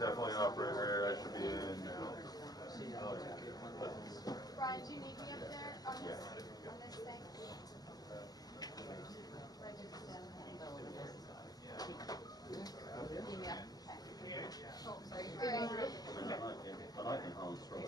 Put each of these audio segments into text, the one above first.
Definitely operator. I should be in now. Brian, do you need me up there on this, Yeah. on this thing? But I can hold strong.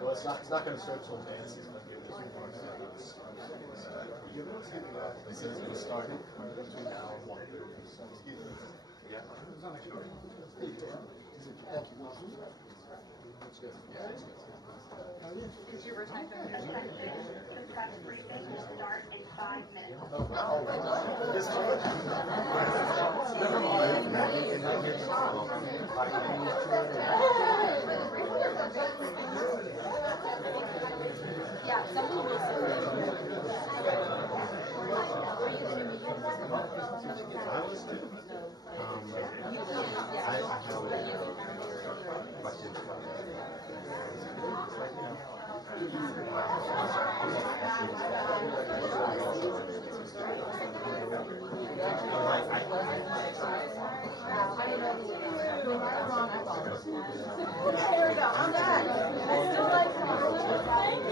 Well, it's not going to start till dance. It's going to give us 1 second. It says it'll start between now and 1:30. Yeah. Is your time to the press briefing will start in 5 minutes. Yeah, someone will I'm back. I still like thank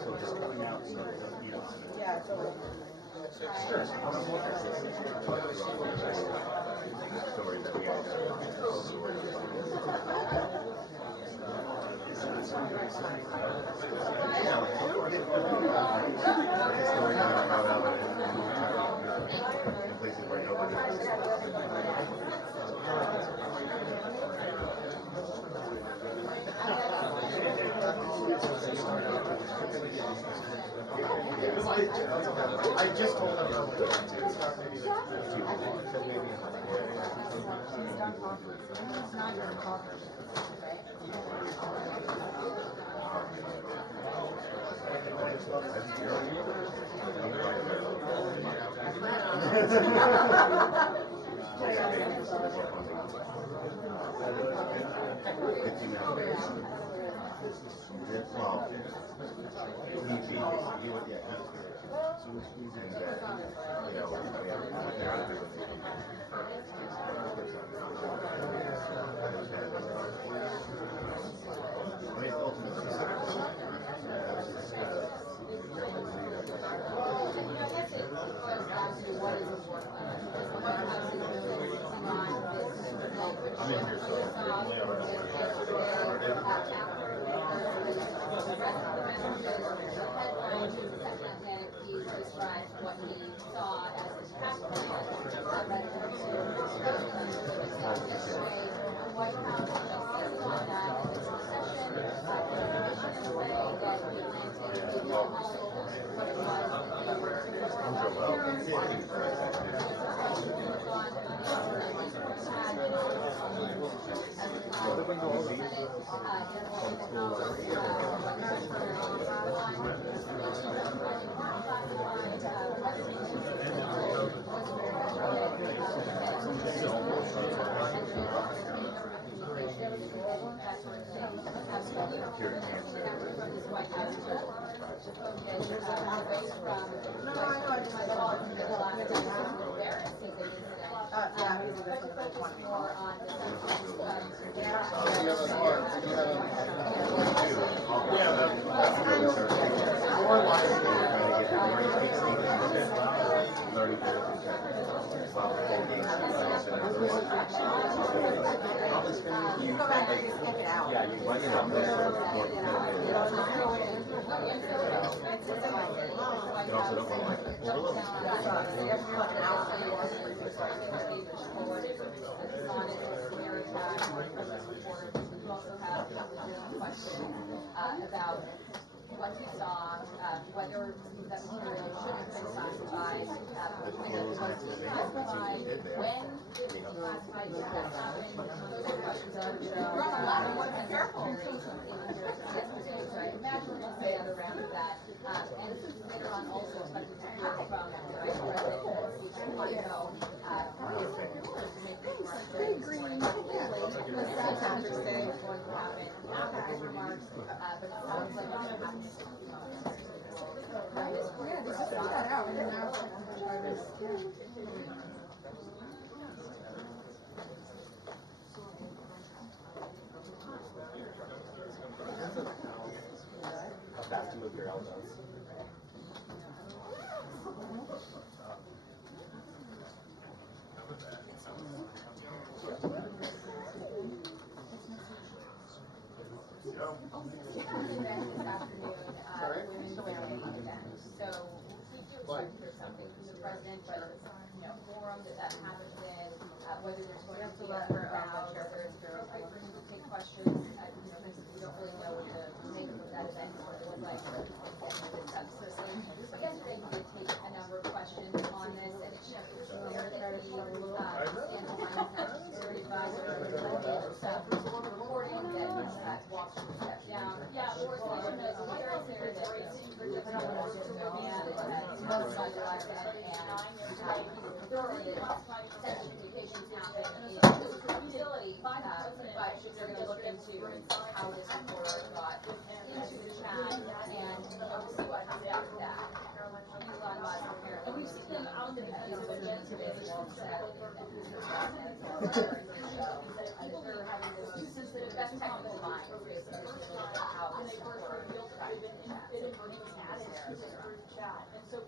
So just I just told them about what you saw, whether that material should have been classified, classified, when it was classified, when that happened, those are questions that I'm sure are careful. Yesterday, so I imagine we'll say other round of that. And later on also expecting to hear from the vice president, who might know, remarks, but it sounds like it's happening. Yeah, they just put that out and now how fast to move your elbows. President, but forum that happens in, whether there's going to be a turnaround, or there's take questions, we don't really know what to make of that event, what it looked like, so yesterday we did take a number of questions on this, and it's clear that the security advisor reporting that Washington stepped down. Yeah, or it's there that communications happen in this facility, but they're going to look into how this reporter got into the chat and see what comes after that. And we've seen them out in the field with they're having this sensitive, that's technical mind, how this reporter feels about it. And so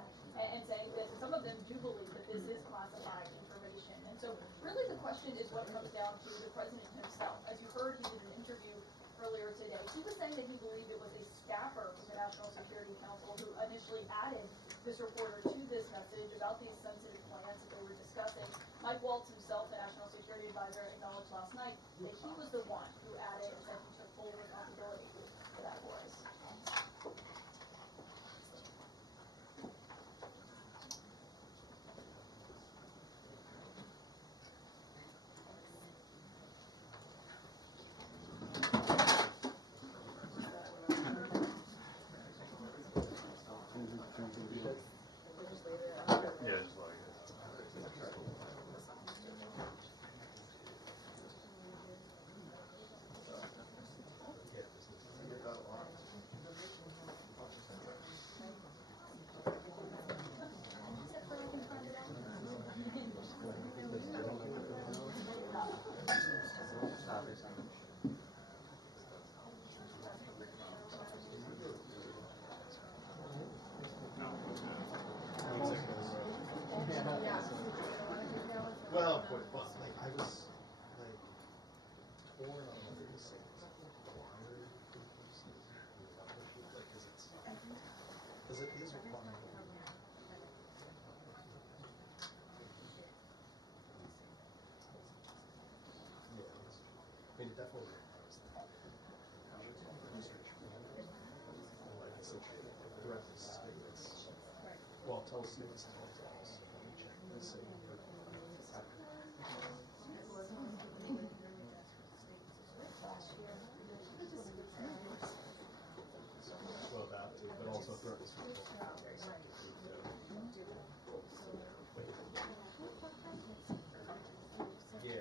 that and saying this. And some of them do believe that this is classified information. And so really the question is what comes down to the president himself. As you heard, he did an interview earlier today. He was saying that he believed it was a staffer from the National Security Council who initially added this reporter to this message about these sensitive plans that they were discussing. Mike Waltz himself, the National Security Advisor, acknowledged last night that he was the one who added and said he took full responsibility for that voice. Yeah, just like Well, of course, but like I was like born on the 36th. Because it is required. Yeah, I mean, it definitely requires that. Research. Like, throughout the states. Well, tell states and hotels. Check the same. Well, that too, but also throughout the school. Yeah.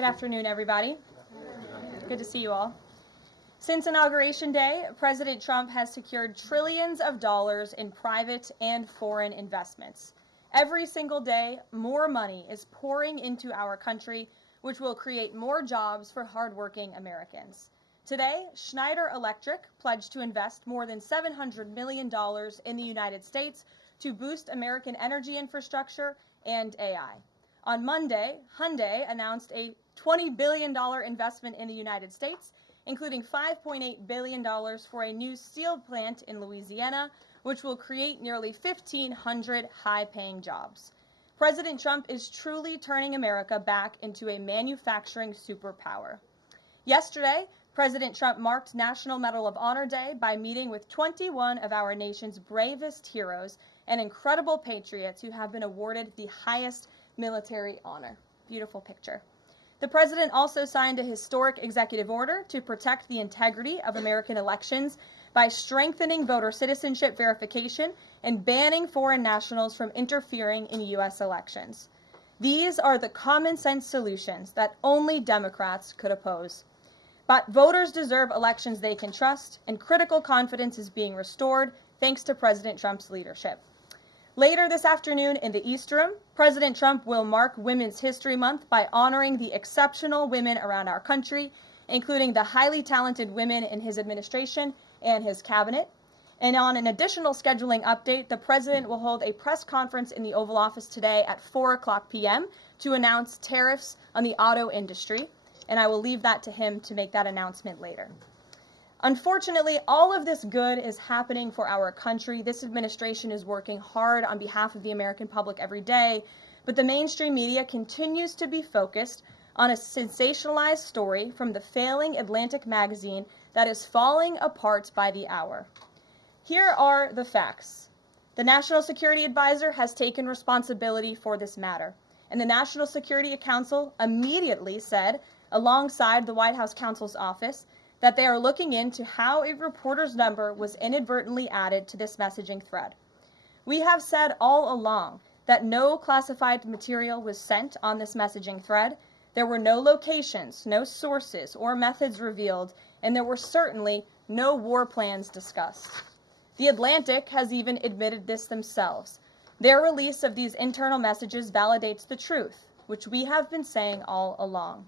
Good afternoon, everybody. Good to see you all. Since Inauguration Day, President Trump has secured trillions of dollars in private and foreign investments. Every single day, more money is pouring into our country, which will create more jobs for hardworking Americans. Today, Schneider Electric pledged to invest more than $700 million in the United States to boost American energy infrastructure and AI. On Monday, Hyundai announced a $20 billion investment in the United States, including $5.8 billion for a new steel plant in Louisiana, which will create nearly 1,500 high-paying jobs. President Trump is truly turning America back into a manufacturing superpower. Yesterday, President Trump marked National Medal of Honor Day by meeting with 21 of our nation's bravest heroes and incredible patriots who have been awarded the highest military honor. Beautiful picture. The president also signed a historic executive order to protect the integrity of American elections by strengthening voter citizenship verification and banning foreign nationals from interfering in U.S. elections. These are the common sense solutions that only Democrats could oppose. But voters deserve elections they can trust, and critical confidence is being restored thanks to President Trump's leadership. Later this afternoon in the East Room, President Trump will mark Women's History Month by honoring the exceptional women around our country, including the highly talented women in his administration and his cabinet. And on an additional scheduling update, the president will hold a press conference in the Oval Office today at 4:00 p.m. to announce tariffs on the auto industry, and I will leave that to him to make that announcement later. Unfortunately, all of this good is happening for our country. This administration is working hard on behalf of the American public every day, but the mainstream media continues to be focused on a sensationalized story from the failing Atlantic magazine that is falling apart by the hour. Here are the facts. The National Security Advisor has taken responsibility for this matter, and the National Security Council immediately said, alongside the White House counsel's office, that they are looking into how a reporter's number was inadvertently added to this messaging thread. We have said all along that no classified material was sent on this messaging thread. There were no locations, no sources, or methods revealed, and there were certainly no war plans discussed. The Atlantic has even admitted this themselves. Their release of these internal messages validates the truth, which we have been saying all along.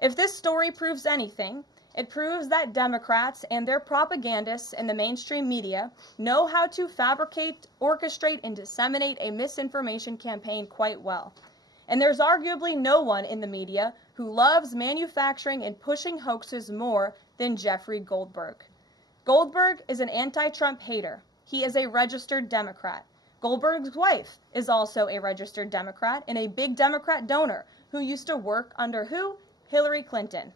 If this story proves anything, it proves that Democrats and their propagandists in the mainstream media know how to fabricate, orchestrate, and disseminate a misinformation campaign quite well. And there's arguably no one in the media who loves manufacturing and pushing hoaxes more than Jeffrey Goldberg. Goldberg is an anti-Trump hater. He is a registered Democrat. Goldberg's wife is also a registered Democrat and a big Democrat donor who used to work under who? Hillary Clinton.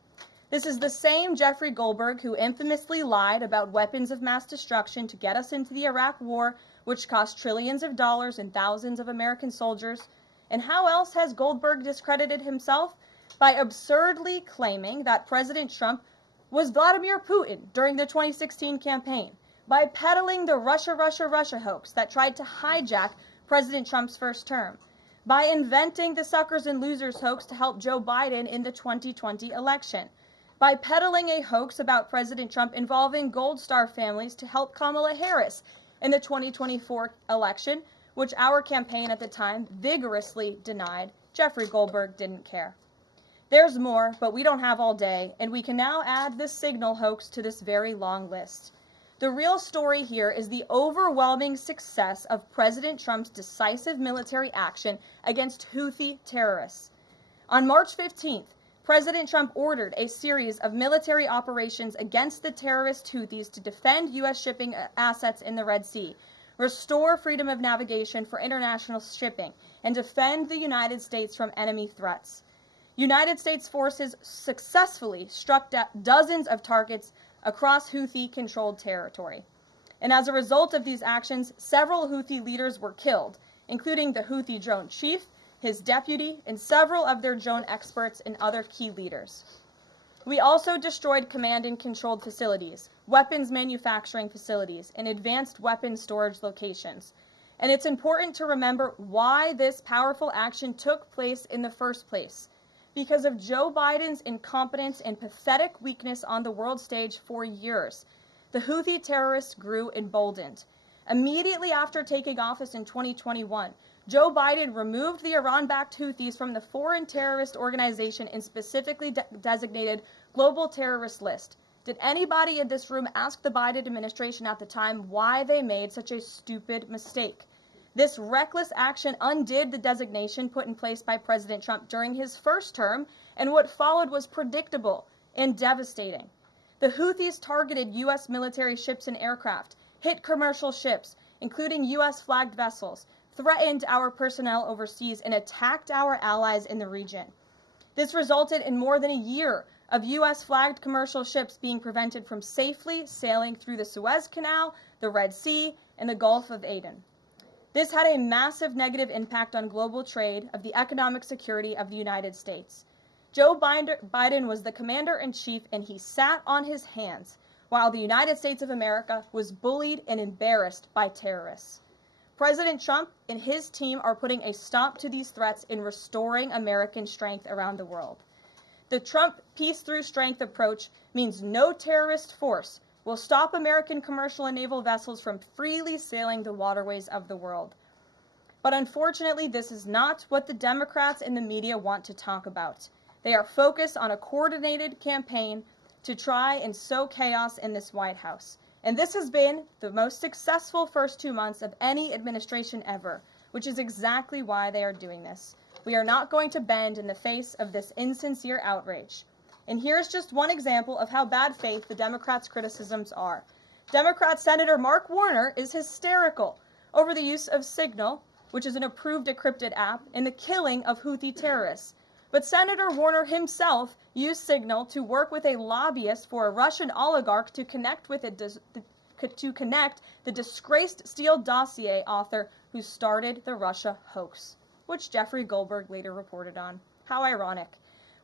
This is the same Jeffrey Goldberg who infamously lied about weapons of mass destruction to get us into the Iraq War, which cost trillions of dollars and thousands of American soldiers. And how else has Goldberg discredited himself? By absurdly claiming that President Trump was Vladimir Putin during the 2016 campaign, by peddling the Russia hoax that tried to hijack President Trump's first term, by inventing the suckers and losers hoax to help Joe Biden in the 2020 election, by peddling a hoax about President Trump involving Gold Star families to help Kamala Harris in the 2024 election, which our campaign at the time vigorously denied. Jeffrey Goldberg didn't care. There's more, but we don't have all day, and we can now add this signal hoax to this very long list. The real story here is the overwhelming success of President Trump's decisive military action against Houthi terrorists. On March 15th, President Trump ordered a series of military operations against the terrorist Houthis to defend U.S. shipping assets in the Red Sea, restore freedom of navigation for international shipping, and defend the United States from enemy threats. United States forces successfully struck dozens of targets across Houthi-controlled territory. And as a result of these actions, several Houthi leaders were killed, including the Houthi drone chief, his deputy, and several of their drone experts and other key leaders. We also destroyed command and controlled facilities, weapons manufacturing facilities, and advanced weapons storage locations. And it's important to remember why this powerful action took place in the first place. because of Joe Biden's incompetence and pathetic weakness on the world stage for years. The Houthi terrorists grew emboldened. Immediately after taking office in 2021, Joe Biden removed the Iran-backed Houthis from the foreign terrorist organization and specifically designated global terrorist list. Did anybody in this room ask the Biden administration at the time why they made such a stupid mistake? This reckless action undid the designation put in place by President Trump during his first term, and what followed was predictable and devastating. The Houthis targeted U.S. military ships and aircraft, hit commercial ships, including U.S.-flagged vessels, threatened our personnel overseas, and attacked our allies in the region. This resulted in more than a year of U.S.-flagged commercial ships being prevented from safely sailing through the Suez Canal, the Red Sea, and the Gulf of Aden. This had a massive negative impact on global trade of the economic security of the United States. Joe Biden was the commander-in-chief, and he sat on his hands while the United States of America was bullied and embarrassed by terrorists. President Trump and his team are putting a stop to these threats and restoring American strength around the world. The Trump peace through strength approach means no terrorist force will stop American commercial and naval vessels from freely sailing the waterways of the world. But unfortunately, this is not what the Democrats and the media want to talk about. They are focused on a coordinated campaign to try and sow chaos in this White House. And this has been the most successful first 2 months of any administration ever, which is exactly why they are doing this. We are not going to bend in the face of this insincere outrage. And here's just one example of how bad faith the Democrats' criticisms are. Democrat Senator Mark Warner is hysterical over the use of Signal, which is an approved decrypted app, in the killing of Houthi terrorists. But Senator Warner himself used Signal to work with a lobbyist for a Russian oligarch to connect the disgraced Steele dossier author who started the Russia hoax, which Jeffrey Goldberg later reported on. How ironic.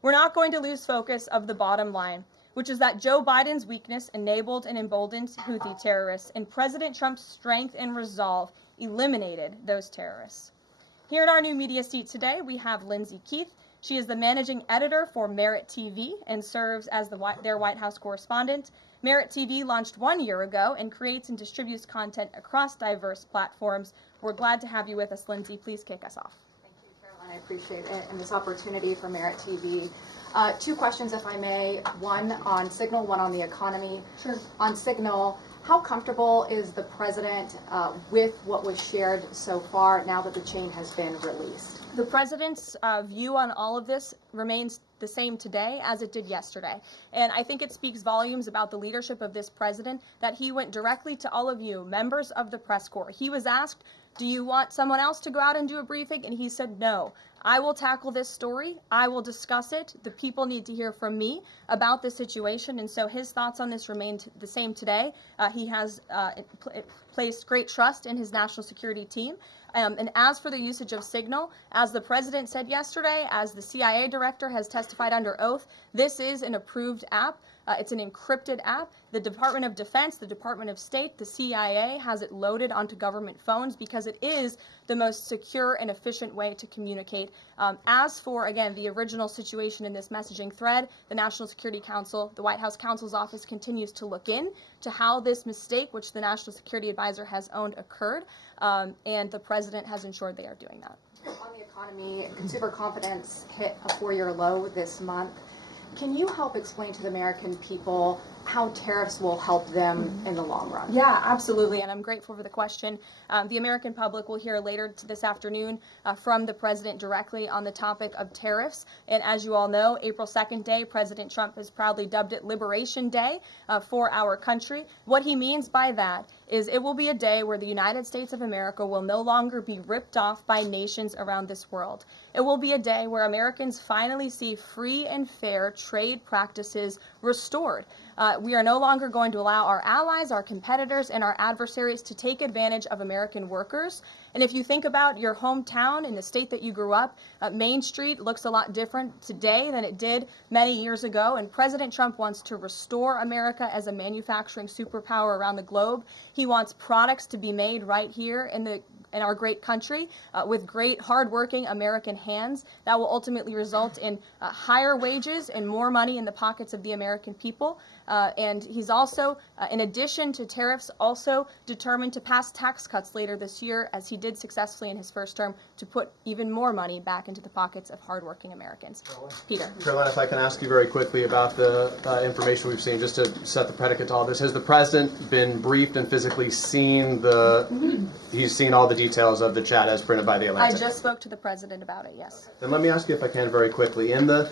We're not going to lose focus of the bottom line, which is that Joe Biden's weakness enabled and emboldened Houthi terrorists, and President Trump's strength and resolve eliminated those terrorists. Here in our new media seat today, we have Lindsay Keith. She is the managing editor for Merit TV and serves as their White House correspondent. Merit TV launched 1 year ago and creates and distributes content across diverse platforms. We're glad to have you with us, Lindsay. Please kick us off. Thank you, Caroline. I appreciate it and this opportunity for Merit TV. 2 questions, if I may. One on Signal, one on the economy. Sure. On Signal, how comfortable is the president with what was shared so far now that the chain has been released? The president's view on all of this remains the same today as it did yesterday. And I think it speaks volumes about the leadership of this president that he went directly to all of you, members of the press corps. He was asked, do you want someone else to go out and do a briefing? And he said, no, I will tackle this story. I will discuss it. The people need to hear from me about the situation. And so his thoughts on this remained the same today. He has placed great trust in his national security team. And as for the usage of Signal, as the president said yesterday, as the CIA director has testified under oath, this is an approved app. It's an encrypted app. The Department of Defense, the Department of State, the CIA has it loaded onto government phones because it is the most secure and efficient way to communicate. As for, again, the original situation in this messaging thread, the National Security Council, the White House counsel's office continues to look in to how this mistake, which the National Security Advisor has owned, occurred, and the president has ensured they are doing that. On the economy, consumer confidence hit a 4-year low this month. Can you help explain to the American people how tariffs will help them in the long run? Yeah, absolutely, and I'm grateful for the question. The American public will hear later this afternoon from the president directly on the topic of tariffs. And as you all know, April 2nd day, President Trump has proudly dubbed it Liberation Day for our country. What he means by that is it will be a day where the United States of America will no longer be ripped off by nations around this world. It will be a day where Americans finally see free and fair trade practices restored. We are no longer going to allow our allies, our competitors, and our adversaries to take advantage of American workers. And if you think about your hometown and the state that you grew up, Main Street looks a lot different today than it did many years ago. And President Trump wants to restore America as a manufacturing superpower around the globe. He wants products to be made right here in the our great country with great, hardworking American hands that will ultimately result in higher wages and more money in the pockets of the American people. And he's also, in addition to tariffs, also determined to pass tax cuts later this year, as he did successfully in his first term, to put even more money back into the pockets of hardworking Americans. Peter. Caroline, if I can ask you very quickly about the information we've seen, just to set the predicate to all this. Has the president been briefed and physically seen he's seen all the details of the chat as printed by the Atlantic? I just spoke to the president about it, yes. Then let me ask you, if I can, very quickly. In the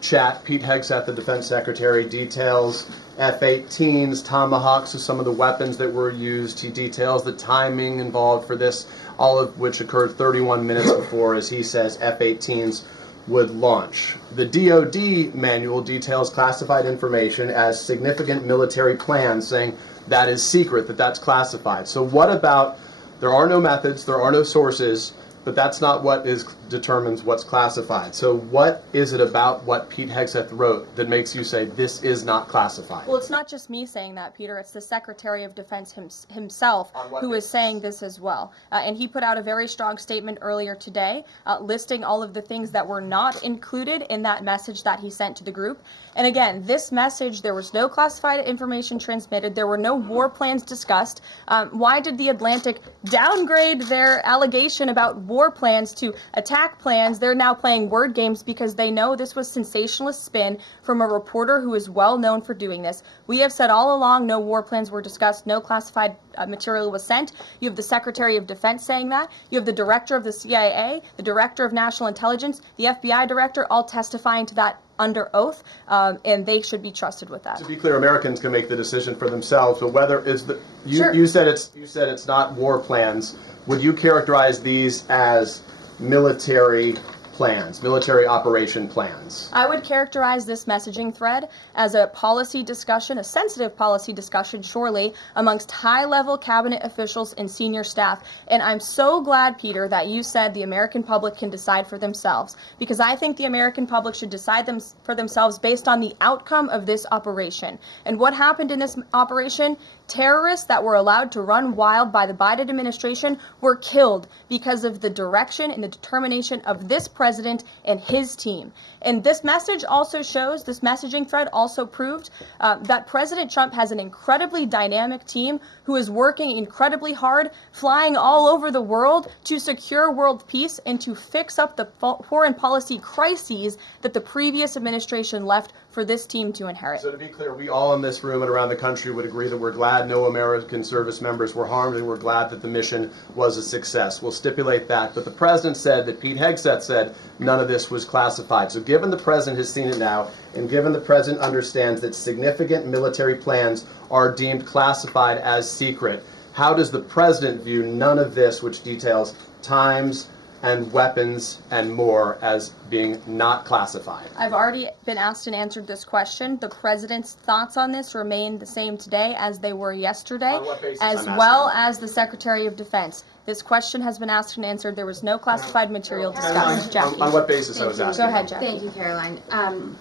chat, Pete Hegseth, the defense secretary, details F-18s, Tomahawks, of some of the weapons that were used. He details the timing involved for this, all of which occurred 31 minutes before, as he says, F-18s would launch. The DoD manual details classified information as significant military plans, saying that is secret, that's classified. So what about, there are no methods, there are no sources, but that's not what determines what's classified. So what is it about what Pete Hegseth wrote that makes you say this is not classified? Well, it's not just me saying that, Peter. It's the Secretary of Defense himself who is saying this as well. And he put out a very strong statement earlier today listing all of the things that were not included in that message that he sent to the group. And again, this message, there was no classified information transmitted. There were no war plans discussed. Why did the Atlantic downgrade their allegation about war plans to attack plans? They're now playing word games because they know this was sensationalist spin from a reporter who is well known for doing this. We have said all along no war plans were discussed, no classified material was sent. You have the Secretary of Defense saying that. You have the Director of the CIA, the Director of National Intelligence, the FBI Director, all testifying to that under oath, and they should be trusted with that. To be clear, Americans can make the decision for themselves, but whether is the Sure. you said it's not war plans. Would you characterize these as military plans, military operation plans? I would characterize this messaging thread as a policy discussion, a sensitive policy discussion, surely, amongst high-level cabinet officials and senior staff. And I'm so glad, Peter, that you said the American public can decide for themselves, because I think the American public should decide for themselves based on the outcome of this operation. And what happened in this operation? Terrorists that were allowed to run wild by the Biden administration were killed because of the direction and the determination of this president and his team. And this message also shows, this messaging thread also proved that President Trump has an incredibly dynamic team who is working incredibly hard, flying all over the world to secure world peace and to fix up the foreign policy crises that the previous administration left for this team to inherit. So to be clear, we all in this room and around the country would agree that we're glad no American service members were harmed, and we're glad that the mission was a success. We'll stipulate that. But the president said that Pete Hegseth said none of this was classified. So given the president has seen it now, and given the president understands that significant military plans are deemed classified as secret, how does the president view none of this, which details times and weapons and more, as being not classified? I've already been asked and answered this question. The president's thoughts on this remain the same today as they were yesterday, On what basis, as I'm well asking? as the Secretary of Defense. This question has been asked and answered. There was no classified material discussed. Jackie. On what basis I was asking? Go ahead, Jackie. Thank you, Caroline.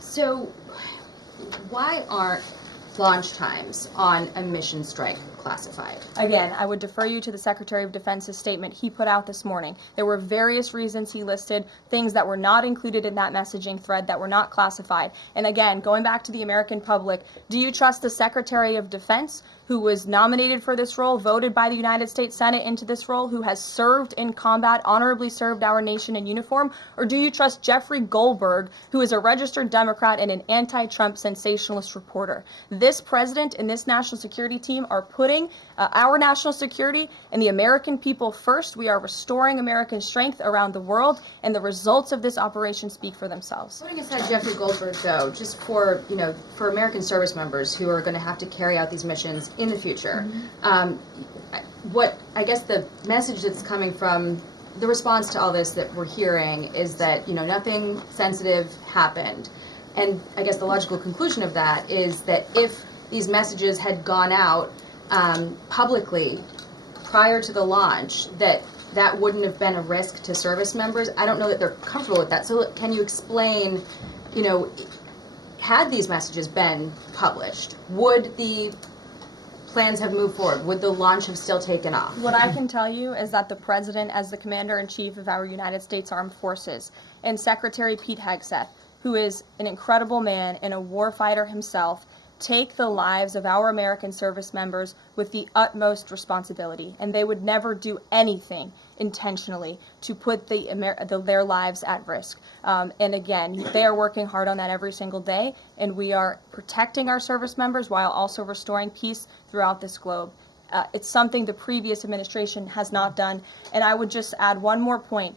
So why aren't launch times on a mission strike classified? Again, I would defer you to the Secretary of Defense's statement he put out this morning. There were various reasons he listed, things that were not included in that messaging thread that were not classified. And again, going back to the American public, do you trust the Secretary of Defense, who was nominated for this role, voted by the United States Senate into this role, who has served in combat, honorably served our nation in uniform? Or do you trust Jeffrey Goldberg, who is a registered Democrat and an anti-Trump sensationalist reporter? This president and this national security team are putting our national security and the American people first. We are restoring American strength around the world, and the results of this operation speak for themselves. Putting aside Jeffrey Goldberg, though, just for for American service members who are going to have to carry out these missions in the future, what I guess the message that's coming from the response to all this that we're hearing is that nothing sensitive happened, and I guess the logical conclusion of that is that if these messages had gone out publicly prior to the launch, that wouldn't have been a risk to service members. I don't know that they're comfortable with that. So can you explain, had these messages been published, would the plans have moved forward? Would the launch have still taken off? What I can tell you is that the President, as the Commander-in-Chief of our United States Armed Forces, and Secretary Pete Hegseth, who is an incredible man and a warfighter himself, take the lives of our American service members with the utmost responsibility, and they would never do anything intentionally to put their lives at risk. And again, they are working hard on that every single day, and we are protecting our service members while also restoring peace throughout this globe. It's something the previous administration has not done. And I would just add one more point.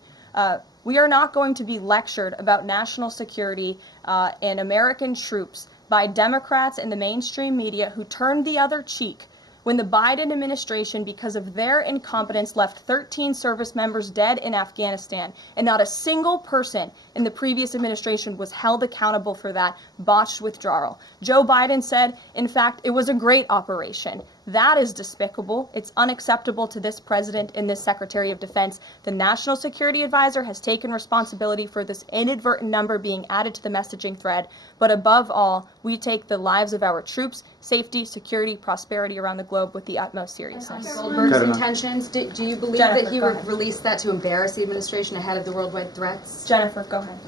We are not going to be lectured about national security and American troops by Democrats and the mainstream media who turned the other cheek when the Biden administration, because of their incompetence, left 13 service members dead in Afghanistan, and not a single person in the previous administration was held accountable for that botched withdrawal. Joe Biden said, in fact, it was a great operation. That is despicable. It's unacceptable to this president and this Secretary of Defense. The National Security Advisor has taken responsibility for this inadvertent number being added to the messaging thread. But above all, we take the lives of our troops, safety, security, prosperity around the globe with the utmost seriousness. Goldberg's intentions, do you believe Jennifer, that he go would ahead. release that to embarrass the administration ahead of the worldwide threats? Jennifer, go ahead.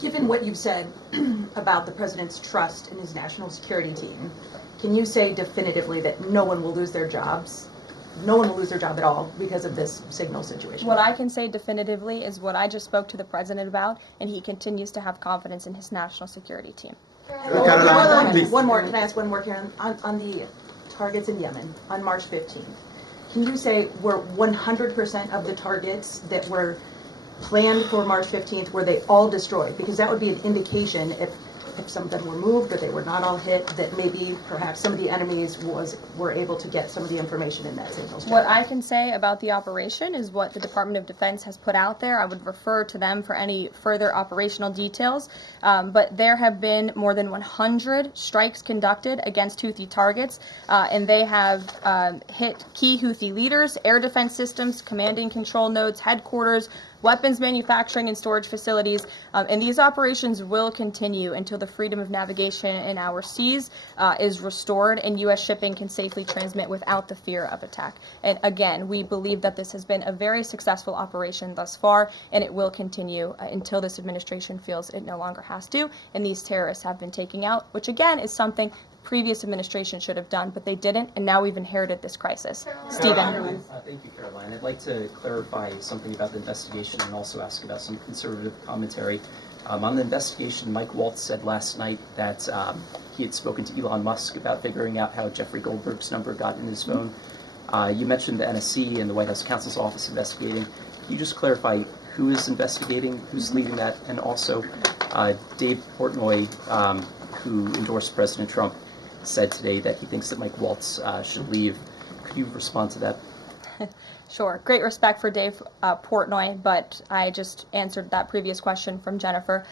Given what you've said about the president's trust in his national security team, can you say definitively that no one will lose their jobs? No one will lose their job at all because of this signal situation? What I can say definitively is what I just spoke to the president about, and he continues to have confidence in his national security team. One more, can I ask one more, Karen? On the targets in Yemen on March 15th, can you say were 100% of the targets that were planned for March 15th, were they all destroyed? Because that would be an indication if some of them were moved or they were not all hit, that maybe perhaps some of the enemies were able to get some of the information in that signal strength. What I can say about the operation is what the Department of Defense has put out there. I would refer to them for any further operational details. But there have been more than 100 strikes conducted against Houthi targets, and they have hit key Houthi leaders, air defense systems, command and control nodes, headquarters, weapons manufacturing and storage facilities, and these operations will continue until the freedom of navigation in our seas is restored and U.S. shipping can safely transmit without the fear of attack. And again, we believe that this has been a very successful operation thus far, and it will continue until this administration feels it no longer has to, and these terrorists have been taken out, which again is something the previous administration should have done, but they didn't, and now we've inherited this crisis. Stephen. Thank you, Caroline. I'd like to clarify something about the investigation and also ask about some conservative commentary. On the investigation, Mike Waltz said last night that he had spoken to Elon Musk about figuring out how Jeffrey Goldberg's number got in his phone. You mentioned the NSC and the White House counsel's office investigating. Can you just clarify who is investigating, who's leading that, and also Dave Portnoy, who endorsed President Trump, said today that he thinks that Mike Waltz should leave. Could you respond to that? Sure. Great respect for Dave Portnoy, but I just answered that previous question from Jennifer.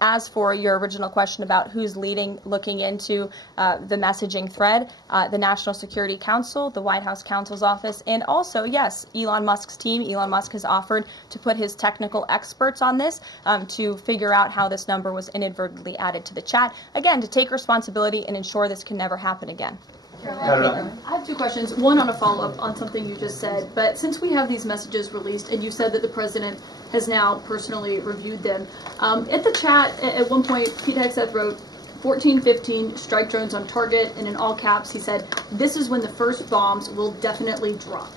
As for your original question about who's looking into the messaging thread, the National Security Council, the White House counsel's office, and also, yes, Elon Musk's team. Elon Musk has offered to put his technical experts on this to figure out how this number was inadvertently added to the chat. Again, to take responsibility and ensure this can never happen again. I have two questions. One on a follow-up on something you just said, but since we have these messages released and you said that the president has now personally reviewed them, at the chat at one point Pete Hegseth wrote 1415 strike drones on target, and in all caps he said, "This is when the first bombs will definitely drop."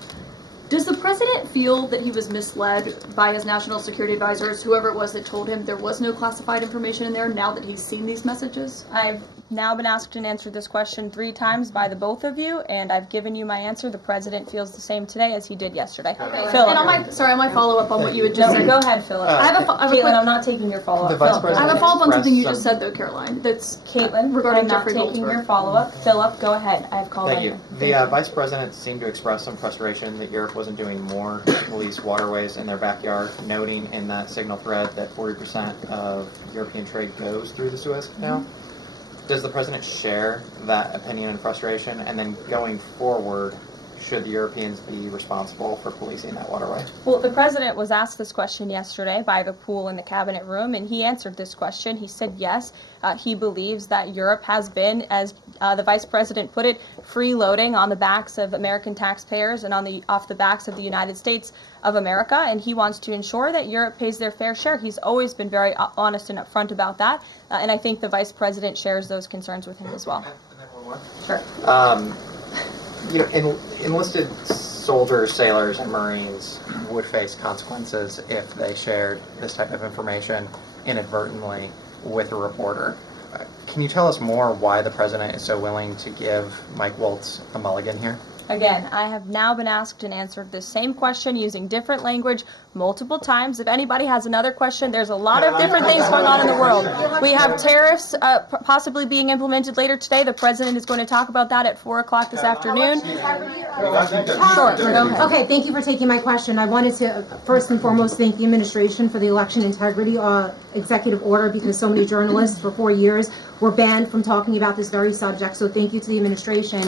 Does the president feel that he was misled by his national security advisors, whoever it was that told him there was no classified information in there, now that he's seen these messages? I've now been asked and answered this question 3 times by the both of you, and I've given you my answer. The president feels the same today as he did yesterday. Okay. Philip. And on my follow-up on what you had just said. Go ahead, Philip. Caitlin, I'm not taking your follow-up. I have a follow-up on something you just said, though, Caroline. That's Caitlin, regarding I'm not Jeffrey taking Goldberg. your follow-up. Philip, go ahead. I've called on you. The vice president seemed to express some frustration that Europe wasn't doing more to police waterways in their backyard, noting in that signal thread that 40% of European trade goes through the Suez Canal. Does the president share that opinion and frustration? And then going forward, should the Europeans be responsible for policing that waterway? Well, the president was asked this question yesterday by the pool in the cabinet room, and he answered this question. He said yes, he believes that Europe has been, as the vice president put it, freeloading on the backs of American taxpayers and off the backs of the United States of America, and he wants to ensure that Europe pays their fair share. He's always been very honest and upfront about that, and I think the vice president shares those concerns with him as well. Sure. Enlisted soldiers, sailors, and Marines would face consequences if they shared this type of information inadvertently with a reporter. Can you tell us more why the president is so willing to give Mike Waltz a mulligan here? Again, I have now been asked and answered this same question using different language multiple times. If anybody has another question, there's a lot of different things going on in the world. We have tariffs possibly being implemented later today. The president is going to talk about that at 4 o'clock this afternoon. Sure. Okay, thank you for taking my question. I wanted to first and foremost thank the administration for the election integrity executive order, because so many journalists for 4 years were banned from talking about this very subject. So thank you to the administration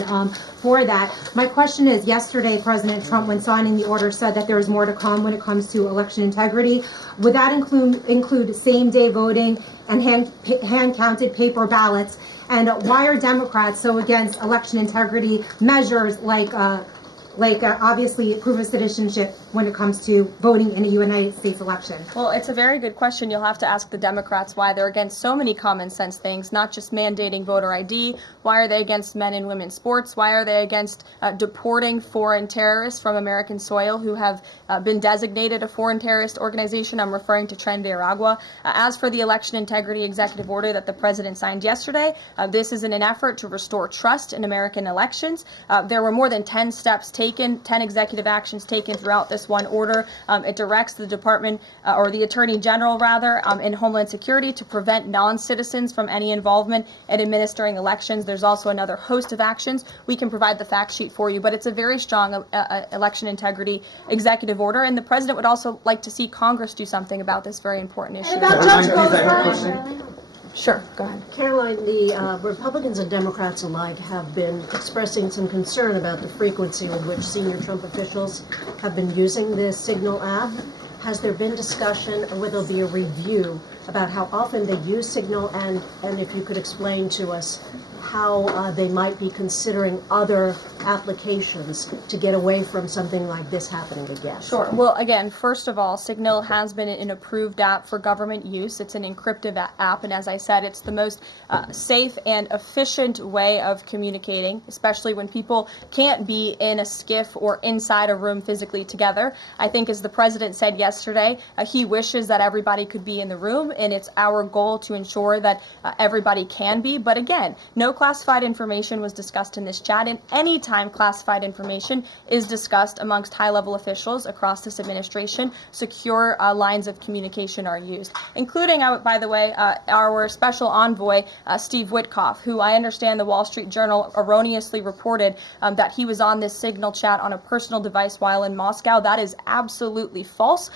for that. My question is, yesterday President Trump, when signing the order, said that there is more to come when it comes to election integrity. Would that include same-day voting and hand-counted paper ballots? And why are Democrats so against election integrity measures like obviously proof of citizenship when it comes to voting in a United States election? Well, it's a very good question. You'll have to ask the Democrats why they're against so many common sense things, not just mandating voter ID. Why are they against men and women's sports? Why are they against deporting foreign terrorists from American soil who have been designated a foreign terrorist organization? I'm referring to Tren de Aragua. As for the election integrity executive order that the president signed yesterday, this is in an effort to restore trust in American elections. There were more than 10 steps taken, 10 executive actions taken throughout this one order. It directs the department, or the attorney general rather, in Homeland Security to prevent non-citizens from any involvement in administering elections. There's also another host of actions. We can provide the fact sheet for you, but it's a very strong election integrity executive order, and the president would also like to see Congress do something about this very important issue. Sure, go ahead. Karoline, the Republicans and Democrats alike have been expressing some concern about the frequency with which senior Trump officials have been using the Signal app. Has there been discussion, or will there be a review about how often they use Signal, and if you could explain to us how they might be considering other applications to get away from something like this happening again? Sure. Well, again, first of all, Signal has been an approved app for government use. It's an encrypted app, and as I said, it's the most safe and efficient way of communicating, especially when people can't be in a skiff or inside a room physically together. I think, as the president said yesterday, he wishes that everybody could be in the room, and it's our goal to ensure that everybody can be. But again, no classified information was discussed in this chat, and any time classified information is discussed amongst high-level officials across this administration, secure lines of communication are used, including, by the way, our special envoy, Steve Witkoff, who I understand the Wall Street Journal erroneously reported that he was on this Signal chat on a personal device while in Moscow. That is absolutely false.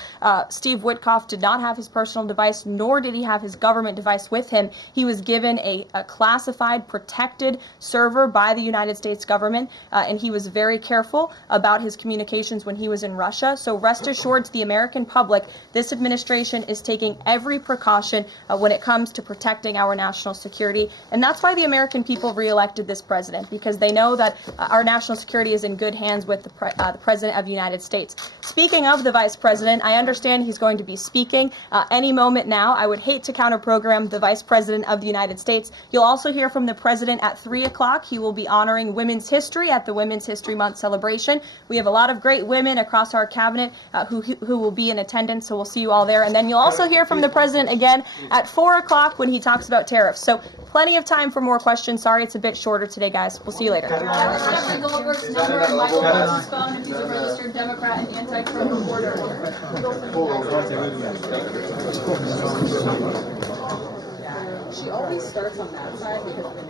Steve Witkoff did not have his personal device, nor did he have his government device with him. He was given a classified, protected server by the United States government, and he was very careful about his communications when he was in Russia. So rest assured to the American public, this administration is taking every precaution when it comes to protecting our national security, and that's why the American people reelected this president, because they know that our national security is in good hands with the President of the United States. Speaking of the Vice President, I understand he's going to be speaking any moment now. I would hate to counter-program the Vice President of the United States. You'll also hear from the President at 3 o'clock. He will be honoring women's history at the Women's History Month celebration. We have a lot of great women across our cabinet who will be in attendance, so we'll see you all there. And then you'll also hear from the President again at 4 o'clock when he talks about tariffs. So plenty of time for more questions. Sorry it's a bit shorter today, guys. We'll see you later. Governor Goldberg's number and Michael Waltz's phone if he's a registered Democrat and anti-Trump reporter. She always starts on that side because of the